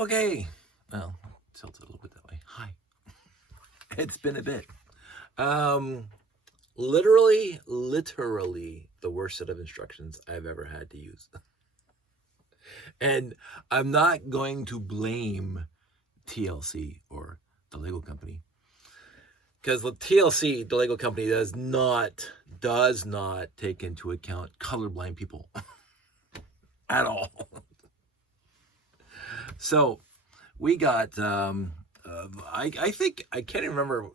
Okay. Well, tilt it a little bit that way. Hi. It's been a bit. Um, literally the worst set of instructions I've ever had to use. And I'm not going to blame TLC or the Lego company because the TLC, the Lego company, does not take into account colorblind people at all. So we got I think I can't even remember.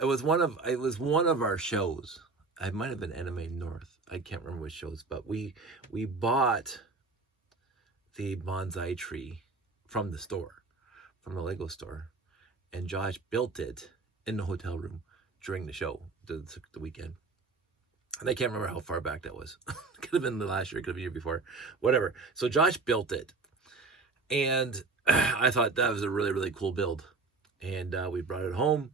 It was one of our shows. I might have been Anime North. I can't remember which shows, but we bought the bonsai tree from the store, from the Lego store, and Josh built it in the hotel room during the show, the weekend. And I can't remember how far back that was. Could have been the last year, could have been the year before, whatever. So Josh built it, and I thought that was a really really cool build, and we brought it home,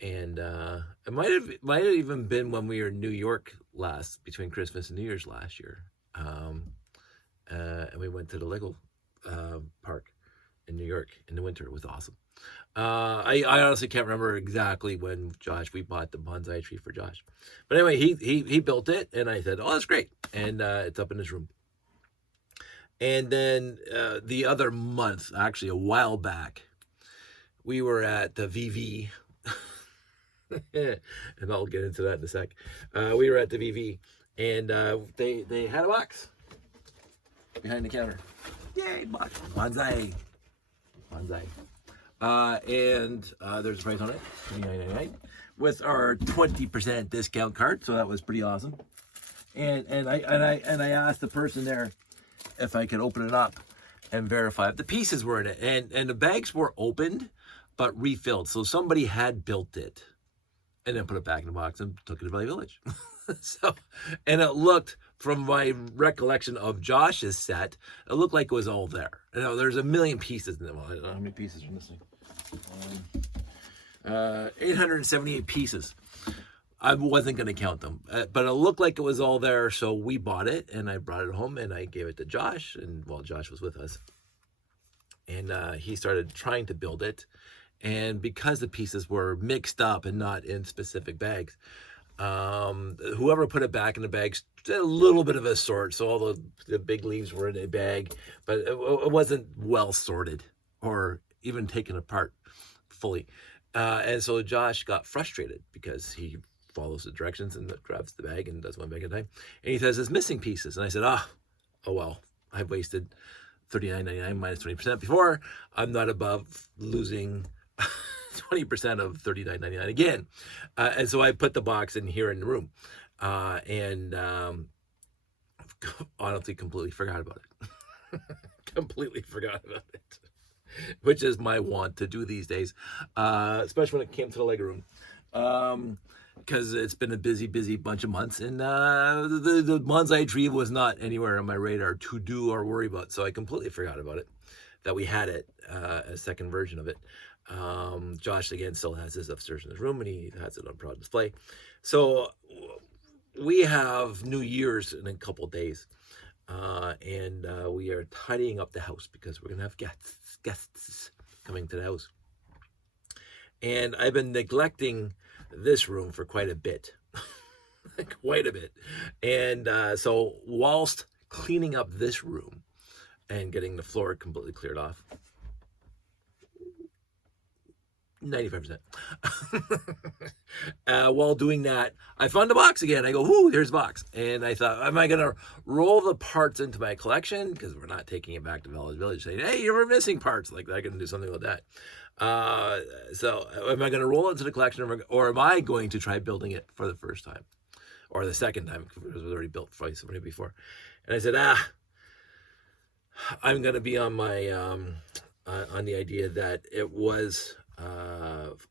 and it might have even been when we were in New York between Christmas and New Year's last year, and we went to the Lego park in New York in the winter. It was awesome. I honestly can't remember exactly when we bought the bonsai tree for Josh, but anyway, he built it, and I said, "Oh, that's great," and it's up in his room. And then the other month, actually a while back, we were at the VV, and I'll get into that in a sec. We were at the VV, and they had a box behind the counter. Yay, box bonsai, bonsai. And there's a price on it, $29.99, with our 20% discount card. So that was pretty awesome. And I asked the person there if I could open it up and verify if the pieces were in it. And the bags were opened, but refilled. So somebody had built it and then put it back in the box and took it to Valley Village. And it looked, from my recollection of Josh's set, it looked like it was all there. You know, there's a million pieces in it. Well, I don't know how many pieces are missing. 878 pieces. I wasn't going to count them, but it looked like it was all there. So we bought it, and I brought it home, and I gave it to Josh. And well, Josh was with us, and he started trying to build it. And because the pieces were mixed up and not in specific bags, whoever put it back in the bags did a little bit of a sort. So all the big leaves were in a bag, but it wasn't well sorted or even taken apart fully. And so Josh got frustrated because he follows the directions and grabs the bag and does one bag at a time. And he says, "It's missing pieces." And I said, oh well, I've wasted $39.99 minus 20% before. I'm not above losing 20% of $39.99 again. And so I put the box in here in the room, and honestly completely forgot about it. Completely forgot about it, which is my want to do these days, especially when it came to the Lego room. Because it's been a busy bunch of months, and the bonsai tree was not anywhere on my radar to do or worry about, so I completely forgot about it, that we had it, a second version of it. Josh, again, still has this upstairs in his room, and he has it on proud display. So we have New Year's in a couple days, and we are tidying up the house because we're going to have guests coming to the house. And I've been neglecting this room for quite a bit. Quite a bit. And so whilst cleaning up this room and getting the floor completely cleared off, 95%. While doing that, I found the box again. I go, "Ooh, here's the box." And I thought, am I going to roll the parts into my collection? Because we're not taking it back to Valley Village saying, "Hey, you were missing parts." Like, I can do something with that. So am I going to roll it into the collection, or am I going to try building it for the first time? Or the second time, because it was already built twice before. And I said, I'm going to be on my, on the idea that it was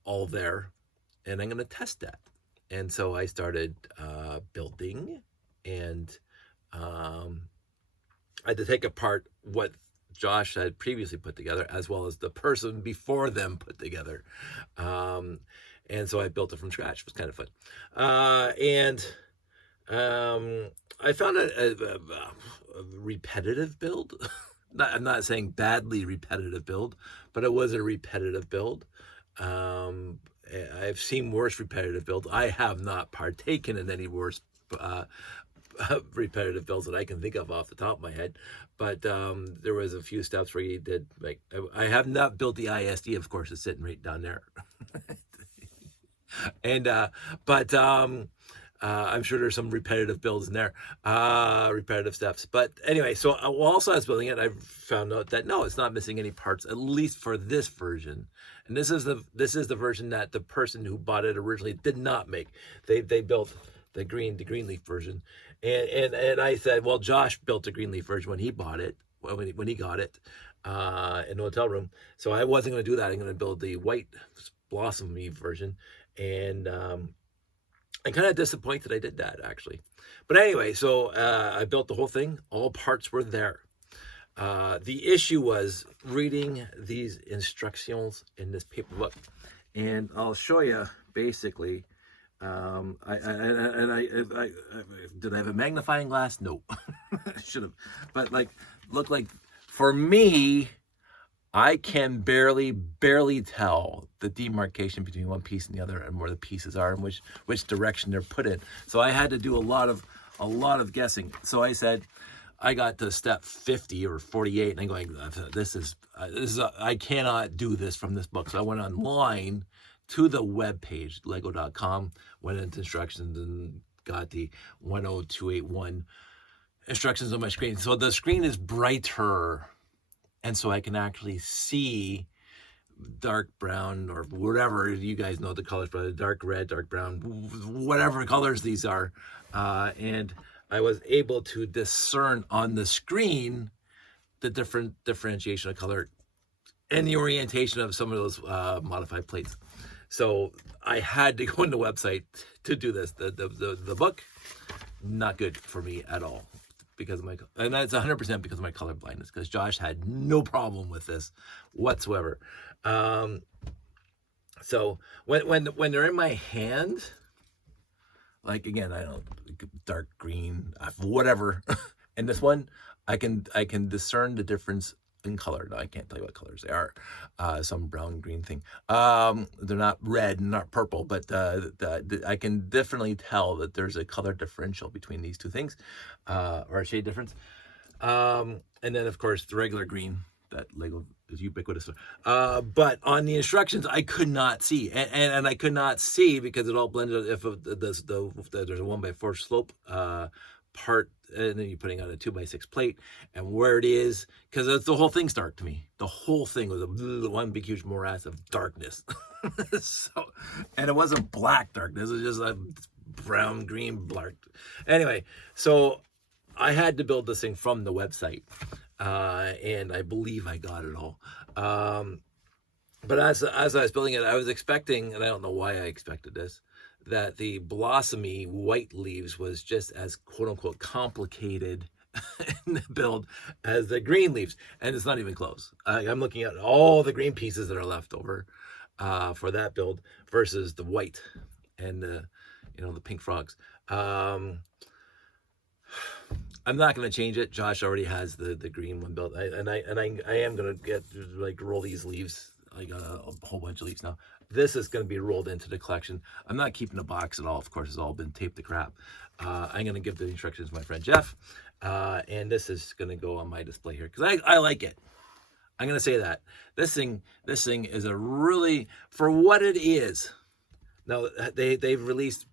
all there, and I'm going to test that. And so I started building, and I had to take apart what Josh had previously put together, as well as the person before them put together. And so I built it from scratch. It was kind of fun. And I found a repetitive build. I'm not saying badly repetitive build, but it was a repetitive build. Um, I've seen worse repetitive builds. I have not partaken in any worse uh, repetitive builds that I can think of off the top of my head. But there was a few steps where you did, like, I have not built the ISD, of course, it's sitting right down there. And but I'm sure there's some repetitive builds in there, repetitive steps. But anyway, so also I was building it, I found out that no, it's not missing any parts, at least for this version. And this is the version that the person who bought it originally did not make. They built the Greenleaf version, and I said, well, Josh built the Greenleaf version when he bought it, when he got it in the hotel room. So I wasn't going to do that. I'm going to build the white blossomy version, and I'm kind of disappointed I did that, actually. But anyway, so I built the whole thing. All parts were there. The issue was reading these instructions in this paper book, and I'll show you basically. I did I have a magnifying glass? No, I should have. But like, look, like for me, I can barely tell the demarcation between one piece and the other, and where the pieces are and which direction they're put in. So I had to do a lot of guessing. So I said, I got to step 50 or 48, and I'm going, this is I cannot do this from this book. So I went online to the web page, lego.com, went into instructions and got the 10281 instructions on my screen. So the screen is brighter, and so I can actually see dark brown, or whatever, you guys know the colors, but dark red, dark brown, whatever colors these are. And I was able to discern on the screen the different differentiation of color and the orientation of some of those modified plates. So I had to go on the website to do this. The book, not good for me at all, because of and that's 100% because of my color blindness, because Josh had no problem with this whatsoever. So when they're in my hand, like, again, I don't know, dark green, whatever, and this one, I can discern the difference in color. No, I can't tell you what colors they are. Some brown green thing. They're not red, not purple, but I can definitely tell that there's a color differential between these two things, or a shade difference. And then, of course, the regular green that Lego is ubiquitous. But on the instructions, I could not see, and I could not see because it all blended. If there's a 1x4 slope part, and then you're putting on a 2x6 plate, and where it is, because the whole thing's dark to me. The whole thing was one big huge morass of darkness. So, and it wasn't black darkness, it was just a brown, green, black. Anyway, so I had to build this thing from the website, and I believe I got it all. But as I was building it, I was expecting, and I don't know why I expected this, that the blossomy white leaves was just as quote-unquote complicated in the build as the green leaves, and it's not even close. I'm looking at all the green pieces that are left over for that build versus the white and the pink frogs. I'm not going to change it. Josh already has the green one built, I am going to roll these leaves. I got a whole bunch of leaves now. This is going to be rolled into the collection. I'm not keeping a box at all. Of course, it's all been taped to crap. I'm going to give the instructions to my friend Jeff, and this is going to go on my display here because I like it. I'm going to say that this thing is a really, for what it is. Now they've released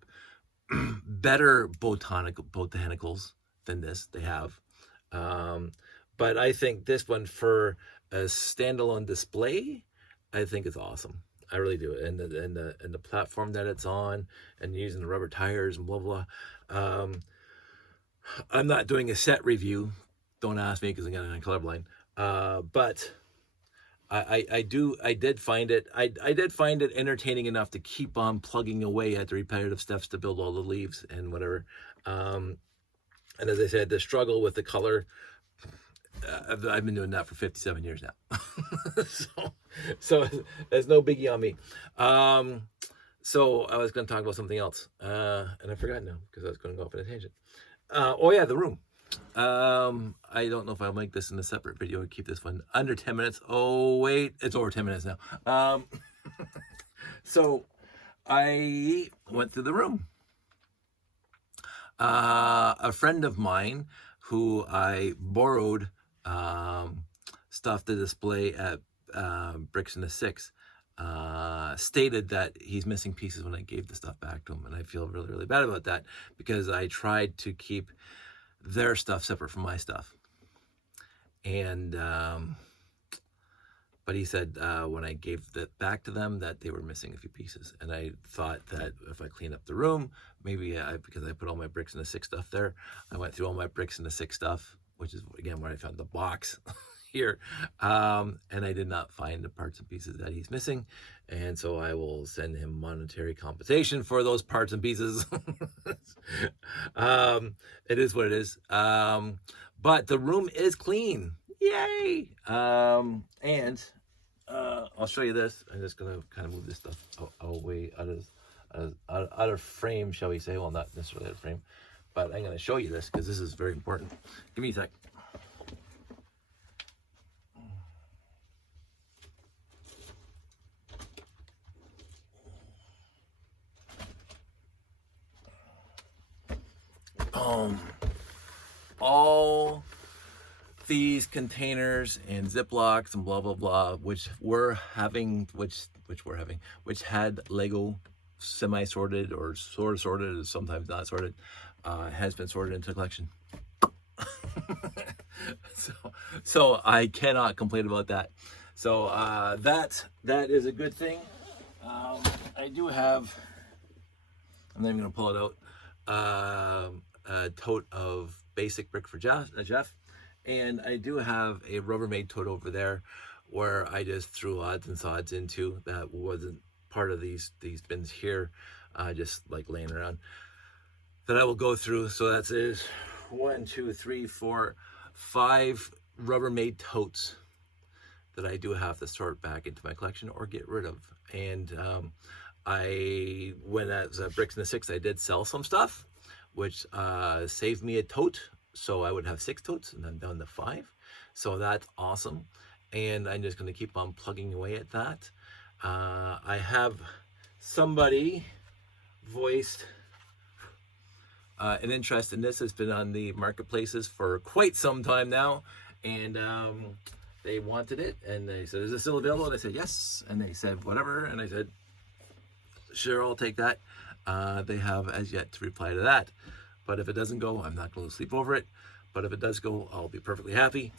better botanicals than this. They have, but I think this one, for a standalone display, I think it's awesome. I really do. And the platform that it's on, and using the rubber tires and blah blah. I'm not doing a set review. Don't ask me, because I'm colorblind. But I did find it entertaining enough to keep on plugging away at the repetitive steps to build all the leaves and whatever. And as I said, the struggle with the color, I've been doing that for 57 years now. so there's no biggie on me. So I was going to talk about something else, and I forgot now because I was going to go off on a tangent. Oh yeah, the room. I don't know if I'll make this in a separate video or keep this one under 10 minutes. Oh, wait, it's over 10 minutes now. So I went through the room. A friend of mine who I borrowed stuff to display at Bricks in the Six stated that he's missing pieces when I gave the stuff back to him, and I feel really, really bad about that because I tried to keep their stuff separate from my stuff. And but he said when I gave that back to them that they were missing a few pieces, and I thought that if I clean up the room, maybe because I put all my Bricks in the Six stuff there, I went through all my Bricks in the Six stuff, which is again where I found the box here, and I did not find the parts and pieces that he's missing, and so I will send him monetary compensation for those parts and pieces. It is what it is, but the room is clean. Yay! And I'll show you this. I'm just gonna kind of move this stuff away out of frame, shall we say? Well, not necessarily out of frame, but I'm gonna show you this because this is very important. Give me a sec. All these containers and Ziplocs and blah blah blah, which had Lego semi-sorted or sort of sorted, sometimes not sorted, has been sorted into the collection. so I cannot complain about that. So that is a good thing. I do have, I'm not even gonna pull it out, a tote of basic brick for Jeff. And I do have a Rubbermaid tote over there where I just threw odds and sods into that wasn't part of these bins here, just like laying around, that I will go through. So that's is 1, 2, 3, 4, 5 Rubbermaid totes that I do have to sort back into my collection or get rid of. And when I was at Bricks in the Six, I did sell some stuff, which saved me a tote. So I would have 6 totes, and I'm down to 5. So that's awesome. And I'm just going to keep on plugging away at that. I have somebody voiced an interest in this. It's been on the marketplaces for quite some time now. And they wanted it. And they said, is it still available? And I said, yes. And they said, whatever. And I said, sure, I'll take that. They have as yet to reply to that. But if it doesn't go, I'm not going to sleep over it. But if it does go, I'll be perfectly happy.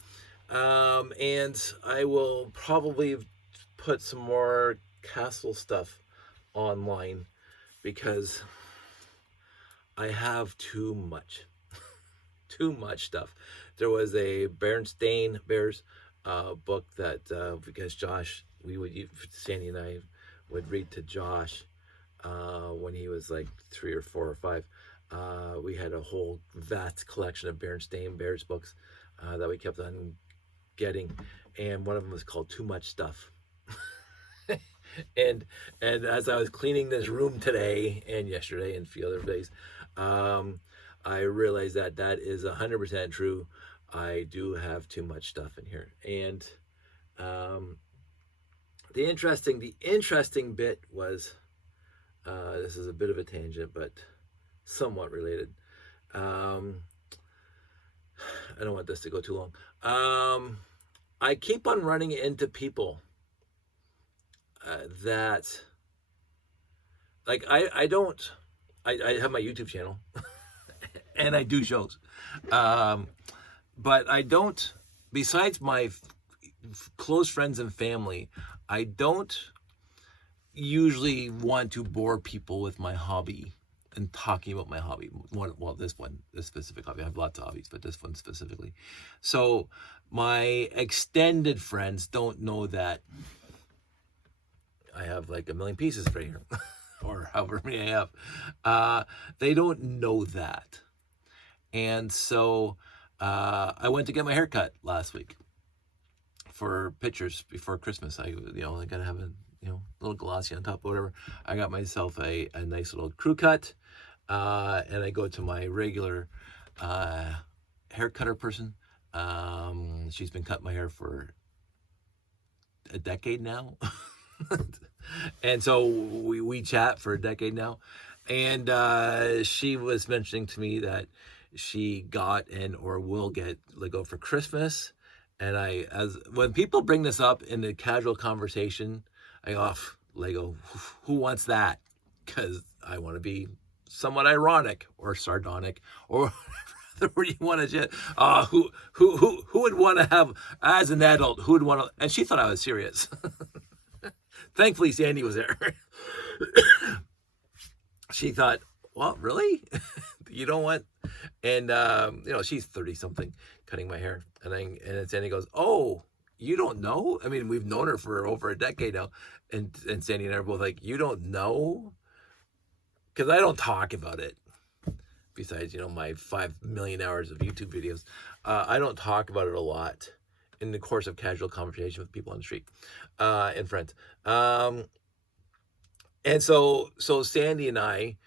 And I will probably put some more castle stuff online because I have too much. Too much stuff. There was a Berenstain Bears book that, because Josh, Sandy and I would read to Josh when he was like 3 or 4 or 5. We had a whole vast collection of Berenstain Bears books that we kept on getting, and one of them was called Too Much Stuff. and as I was cleaning this room today and yesterday and a few other days, I realized that that is 100% true. I do have too much stuff in here. And the interesting bit was, this is a bit of a tangent, but somewhat related. I don't want this to go too long. I keep on running into people that, like, I have my YouTube channel and I do shows, but I don't, besides my close friends and family, I don't usually want to bore people with my hobby and talking about my hobby. This specific hobby. I have lots of hobbies, but this one specifically. So my extended friends don't know that I have like 1 million pieces right here, or however many I have. They don't know that. And so I went to get my hair cut last week for pictures before Christmas. I gotta have a little glossy on top, whatever. I got myself a nice little crew cut. And I go to my regular hair cutter person. She's been cutting my hair for a decade now. And so we chat for a decade now. And she was mentioning to me that she got and or will get Lego for Christmas. And as when people bring this up in a casual conversation, I go, oh, Lego, who wants that? Because I want to be somewhat ironic or sardonic or whatever word you want to just. Who would want to have, as an adult, who would want to? And she thought I was serious. Thankfully, Sandy was there. She thought, well, really? You don't want? And she's 30 something, cutting my hair, and then Sandy goes, oh, you don't know? I mean, we've known her for over a decade now, and Sandy and I are both like, you don't know? Because I don't talk about it. Besides, my 5 million hours of YouTube videos, I don't talk about it a lot in the course of casual conversation with people on the street and friends. And so Sandy and I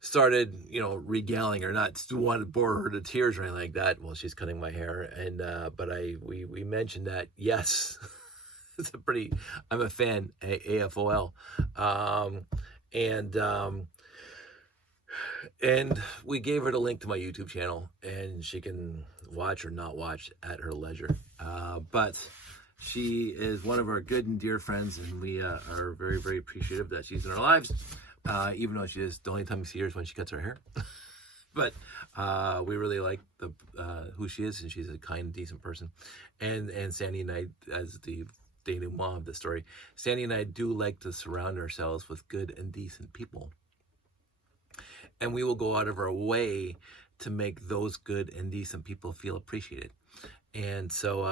started, regaling her, not to want to bore her to tears or anything like that while she's cutting my hair. And but we mentioned that, yes, I'm a fan, AFOL. And we gave her the link to my YouTube channel, and she can watch or not watch at her leisure. But she is one of our good and dear friends, and we are very, very appreciative that she's in our lives, even though the only time we see her is when she cuts her hair. But we really like who she is, and she's a kind, decent person. And Sandy and I, as the denouement of the story, Sandy and I do like to surround ourselves with good and decent people. And we will go out of our way to make those good and decent people feel appreciated. And so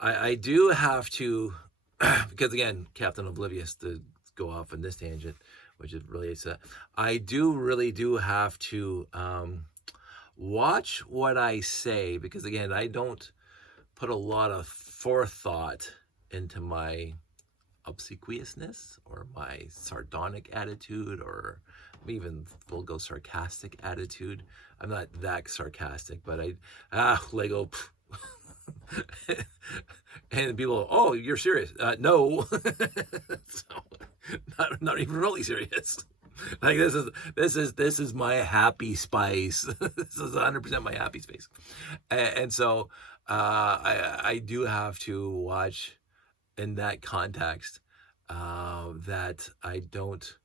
I do have to, because again, Captain Oblivious, to go off on this tangent, which is really, I really do have to watch what I say, because again, I don't put a lot of forethought into my obsequiousness or my sardonic attitude, or even we'll go sarcastic attitude. I'm not that sarcastic, but Lego. And people, oh, you're serious? No. So, not even really serious. Like this is my happy spice. This is 100% my happy space. And so I do have to watch in that context that I don't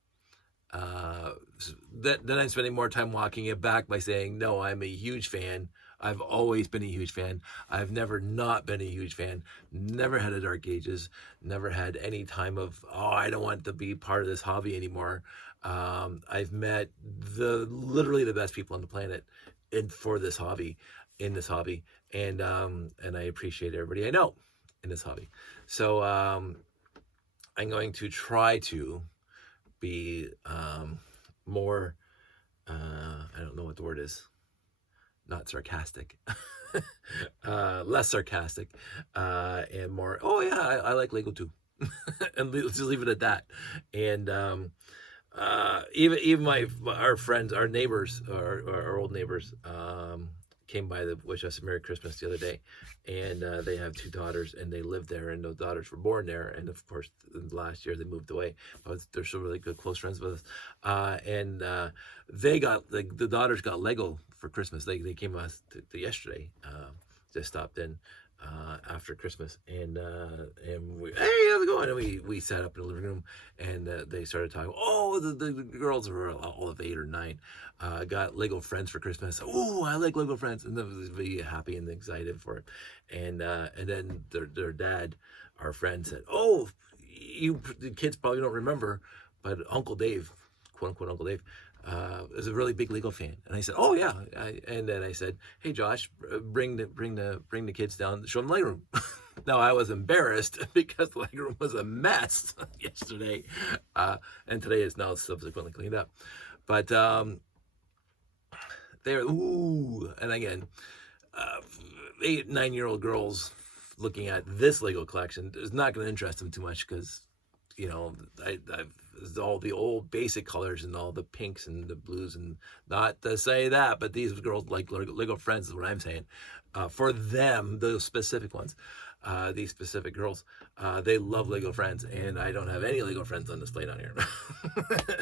then I'm spending more time walking it back by saying, no, I'm a huge fan. I've always been a huge fan. I've never not been a huge fan. Never had a dark ages. Never had any time of, I don't want to be part of this hobby anymore. I've met literally the best people on the planet in this hobby, and I appreciate everybody I know in this hobby. So I'm going to try to be more, I don't know what the word is, not sarcastic, less sarcastic, and more, oh yeah, I like Lego too. And let's just leave it at that. And even our friends, our neighbors, our old neighbors, came by to wish us a Merry Christmas the other day, and they have 2 daughters, and they lived there, and those daughters were born there, and of course last year they moved away, but they're still really good close friends with us. And they got the daughters got Lego for Christmas. They came to us to yesterday, just stopped in after Christmas, and we, hey, how's it going? And we sat up in the living room, and they started talking. Oh, the girls were all of 8 or 9, got Lego Friends for Christmas. Oh, I like Lego Friends, and they was really happy and excited for it. And then their dad, our friend, said, oh, the kids probably don't remember, but Uncle Dave, quote unquote Uncle Dave, is a really big Lego fan. And I said, oh yeah. And then I said, hey Josh, bring the kids down, show them the Lego room. Now I was embarrassed because the Lego room was a mess yesterday, and today is now subsequently cleaned up. But they're and again, 8, 9-year-old girls looking at this Lego collection is not going to interest them too much, because you know, I've all the old basic colors and all the pinks and the blues, and not to say that, but these girls like Lego Friends is what I'm saying. For them, those specific ones, these specific girls, they love Lego Friends, and I don't have any Lego Friends on display down here.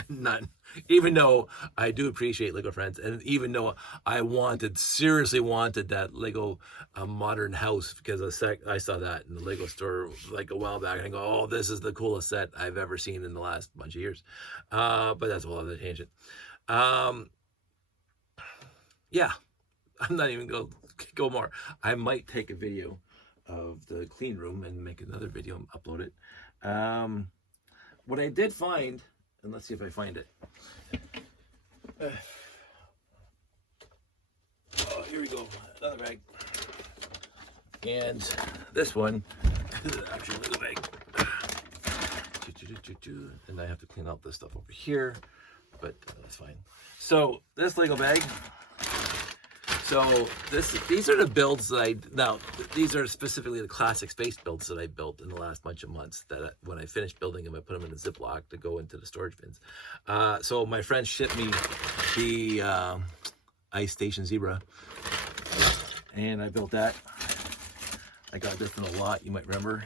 None. Even though I do appreciate Lego Friends, and even though I seriously wanted that Lego modern house, because I saw that in the Lego store like a while back, and I go, oh, this is the coolest set I've ever seen in the last bunch of years. But that's a whole other tangent. Yeah, I'm not even going to go more. I might take a video of the clean room and make another video and upload it. What I did find, and let's see if I find it. Oh, here we go, another bag. And this one is actually a little bag. And I have to clean out this stuff over here, but that's fine. So this Lego bag. So these are the builds that these are specifically the classic space builds that I built in the last bunch of months, that when I finished building them, I put them in a Ziploc to go into the storage bins. So my friend shipped me the Ice Station Zebra, and I built that. I got this in a lot, you might remember.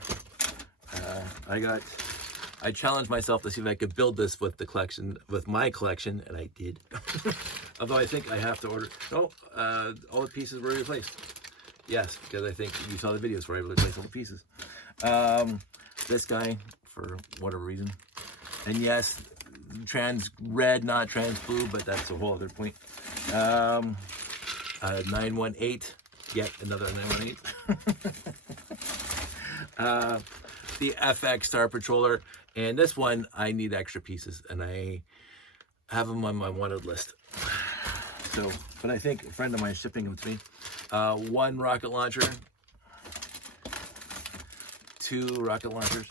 I challenged myself to see if I could build this with my collection, and I did. Although I think I have to order. No, all the pieces were replaced. Yes, because I think you saw the videos where I replaced all the pieces. This guy, for whatever reason, and yes, trans red, not trans blue, but that's a whole other point. 918, yet another 918. The FX Star Patroller. And this one, I need extra pieces, and I have them on my wanted list. So, but I think a friend of mine is shipping them to me. 1 rocket launcher, 2 rocket launchers.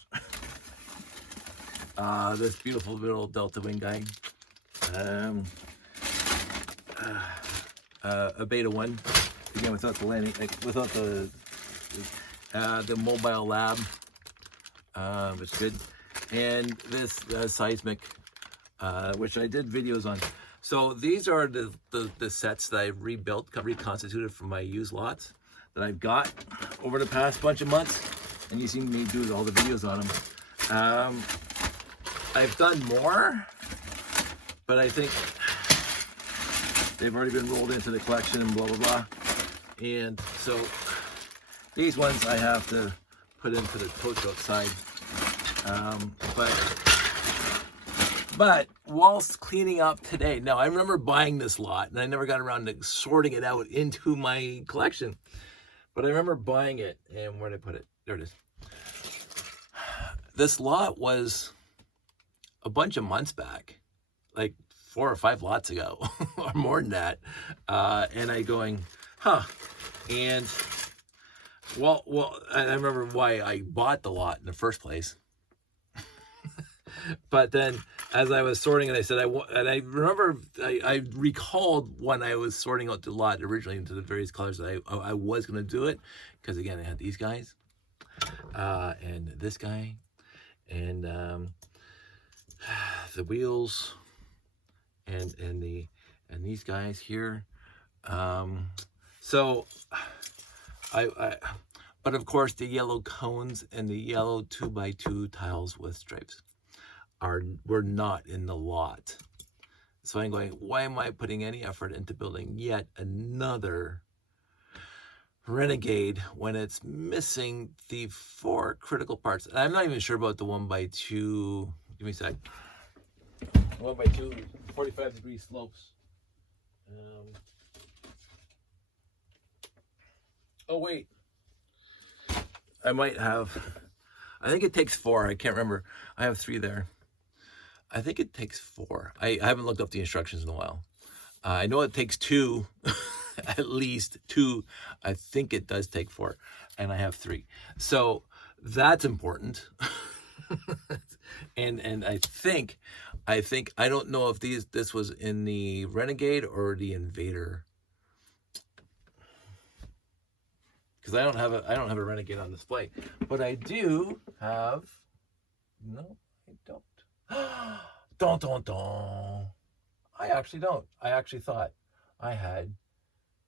This beautiful little Delta Wing guy. A Beta 1, again without the landing, without the mobile lab, which is good. And this seismic, which I did videos on. So these are the sets that I've reconstituted from my used lots that I've got over the past bunch of months, and you've seen me do all the videos on them. I've done more, but I think they've already been rolled into the collection and blah blah blah. And so these ones I have to put into the tow truck side. But whilst cleaning up today, now I remember buying this lot and I never got around to sorting it out into my collection, but I remember buying it, and where did I put it? There it is. This lot was a bunch of months back, like 4 or 5 lots ago, or more than that. And I going, huh. And well, I remember why I bought the lot in the first place. But then as I was sorting it, I said, I remember, I recalled when I was sorting out the lot originally into the various colors that I was going to do it. Because again, I had these guys, and this guy, and the wheels, and these guys here. So but of course the yellow cones and the yellow 2x2 tiles with stripes were not in the lot. So I'm going, why am I putting any effort into building yet another Renegade when it's missing the 4 critical parts? And I'm not even sure about the 1x2. Give me a sec. 1x2 45-degree slopes. Oh wait, I might have. I think it takes 4. I can't remember. I have 3 there. I think it takes 4. I haven't looked up the instructions in a while. I know it takes 2, at least 2. I think it does take 4, and I have 3. So that's important. and I think I don't know if this was in the Renegade or the Invader, because I don't have a Renegade on display, but I do have. No, I don't. Don't. I actually don't. I actually thought I had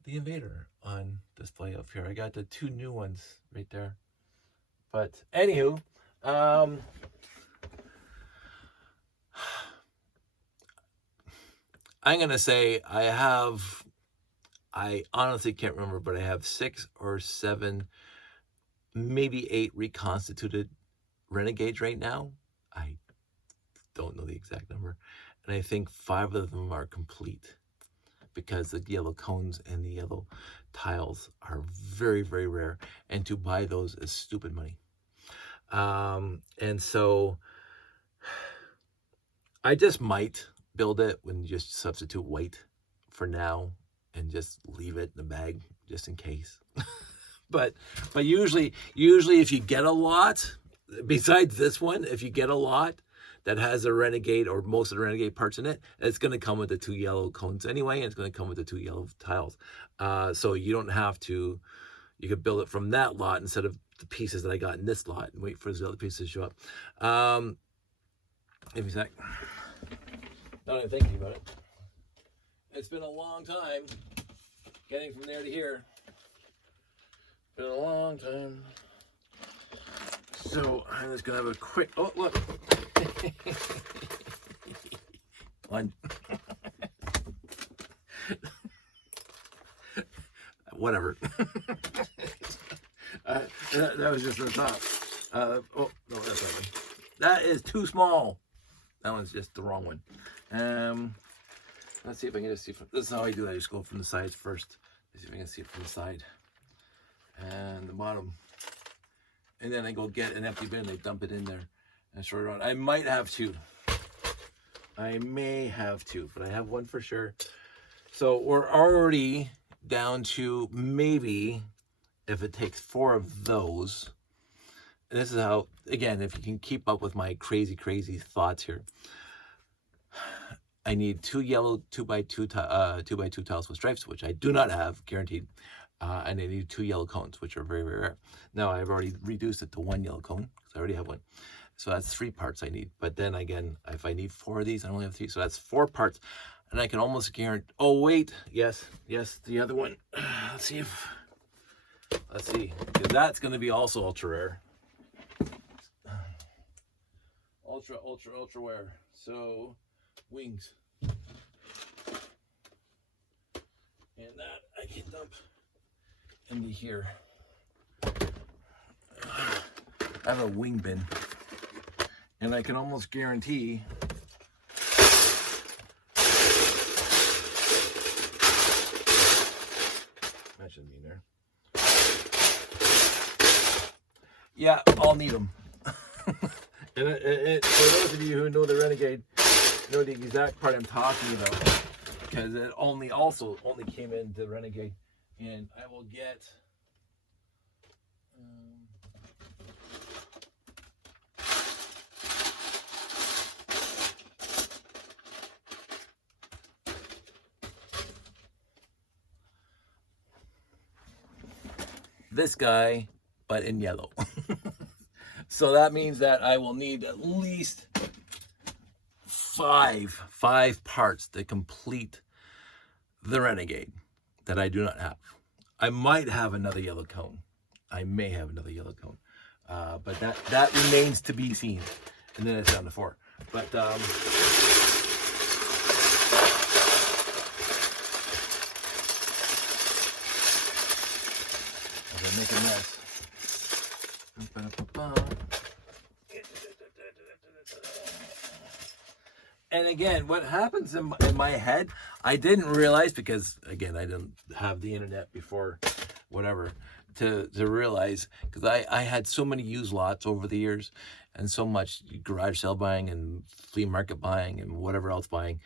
the Invader on display up here. I got the 2 new ones right there. But anywho, I'm going to say I honestly can't remember, but I have 6 or 7, maybe 8 reconstituted Renegades right now. I don't know the exact number. And I think 5 of them are complete because the yellow cones and the yellow tiles are very, very rare. And to buy those is stupid money. And so I just might build it when you just substitute white for now and just leave it in the bag just in case. but usually if you get a lot, besides this one, if you get a lot that has a Renegade or most of the Renegade parts in it, it's going to come with the 2 yellow cones anyway, and it's going to come with the 2 yellow tiles. So you don't have to, you could build it from that lot instead of the pieces that I got in this lot and wait for the other pieces to show up. Give me a sec. Not even thinking about it. It's been a long time getting from there to here. Been a long time. So I'm just gonna have a quick. Oh, look. One. Whatever. That was just the top. Oh no, that's that one. That is too small. That one's just the wrong one. Let's see if I can just see from, this is how I do it. I just go from the sides first. Let's see if I can see it from the side and the bottom. And then I go get an empty bin, I dump it in there and sort it out. I might have 2. I may have 2, but I have 1 for sure. So we're already down to maybe, if it takes 4 of those, and this is how, again, if you can keep up with my crazy thoughts here, I need 2 yellow 2x2 tiles with stripes, which I do not have, guaranteed. And I need 2 yellow cones, which are very, very rare. Now I've already reduced it to 1 yellow cone, because I already have 1. So that's 3 parts I need. But then again, if I need 4 of these, I only have 3. So that's 4 parts. And I can almost guarantee, oh wait, yes, the other one. Let's see, because that's going to be also ultra rare. Ultra rare. So, wings. And that I can dump into here. I have a wing bin. And I can almost guarantee that shouldn't be in there. Yeah, I'll need them. And for those of you who know the Renegade, know the exact part I'm talking about, because it only came into Renegade, and I will get this guy, but in yellow. So that means that I will need at least 5 parts to complete the Renegade that I do not have. I might have another yellow cone. I may have another yellow cone. But that remains to be seen. And then it's down to 4. But I'm gonna make a mess. And again, what happens in my head, I didn't realize, because again, I didn't have the internet before, whatever, to realize, because I had so many used lots over the years, and so much garage sale buying and flea market buying and whatever else buying,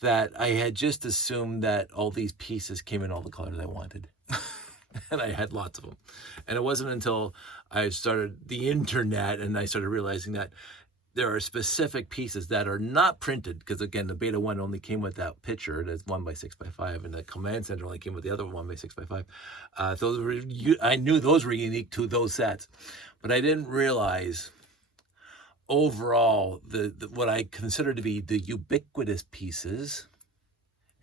that I had just assumed that all these pieces came in all the colors I wanted. And I had lots of them. And it wasn't until I started the internet and I started realizing that there are specific pieces that are not printed, because again, the beta 1 only came with that picture that's 1x6x5, and the command center only came with the other 1x6x5. I knew those were unique to those sets, but I didn't realize overall, the what I consider to be the ubiquitous pieces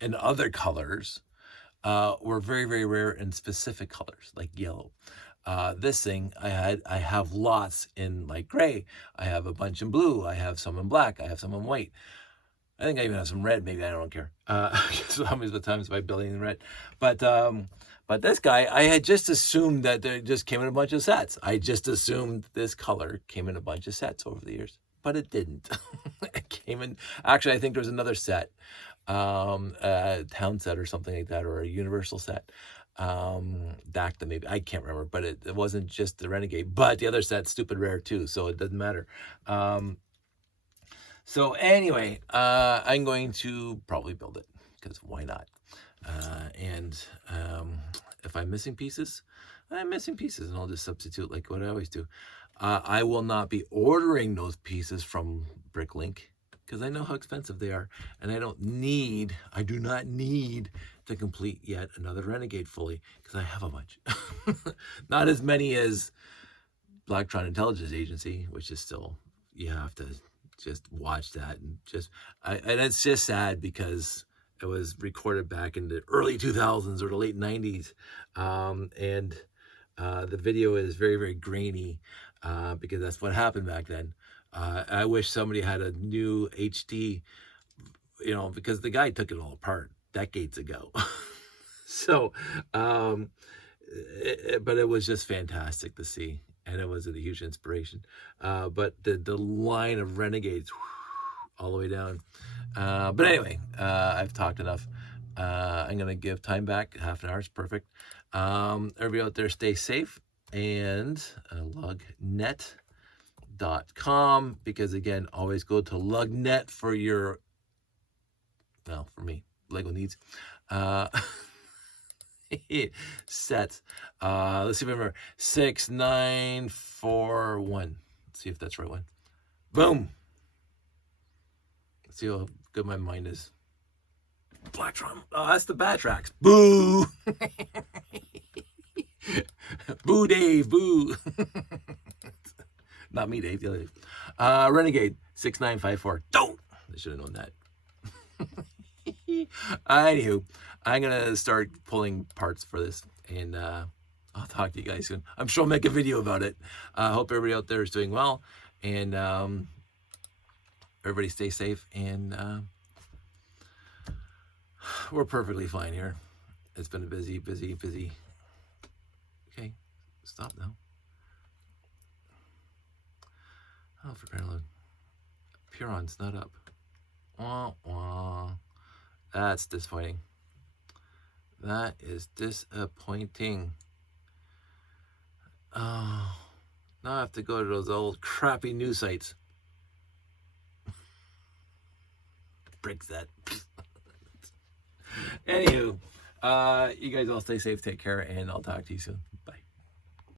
and other colors were very, very rare in specific colors, like yellow. This thing, I have lots in like gray. I have a bunch in blue. I have some in black. I have some in white. I think I even have some red. Maybe I don't care. So how many times have I building in red? But this guy, I had just assumed that they just came in a bunch of sets. I just assumed this color came in a bunch of sets over the years, but it didn't. It came in. Actually, I think there was another set, a town set or something like that, or a universal set. DACTA maybe, I can't remember, but it wasn't just the Renegade, but the other set's stupid rare too, so it doesn't matter. So anyway, I'm going to probably build it, because why not? And if I'm missing pieces, I'm missing pieces, and I'll just substitute like what I always do. I will not be ordering those pieces from Bricklink, because I know how expensive they are, and I do not need to complete yet another Renegade fully, because I have a bunch. Not as many as Blacktron Intelligence Agency, which is still, you have to just watch that, and and it's just sad because it was recorded back in the early 2000s or the late 90s, and the video is very, very grainy, because that's what happened back then. I wish somebody had a new HD, because the guy took it all apart decades ago. So, but it was just fantastic to see, and it was a huge inspiration. But the line of Renegades, all the way down. But anyway, I've talked enough. I'm gonna give time back. Half an hour is perfect. Everybody out there, stay safe, and lugnet.com, because again, always go to lugnet for your, well, for me, Lego needs. Sets. Let's see if I remember. 6941. Let's see if that's the right one. Boom. Let's see how good my mind is. Blacktron. Oh, that's the bad tracks. Boo. Boo, Dave. Boo. Not me, Dave. The other Dave. Renegade 6954. Don't. I should have known that. Anywho, I'm gonna start pulling parts for this, and I'll talk to you guys soon. I'm sure I'll make a video about it. I hope everybody out there is doing well, and everybody stay safe, and we're perfectly fine here. It's been a busy. Okay, stop now. Oh, for crying out loud. Puron's not up. Wah, wah. That's disappointing. That is disappointing. Oh, now I have to go to those old crappy news sites. Bricks that. Anywho, you guys all stay safe, take care, and I'll talk to you soon. Bye.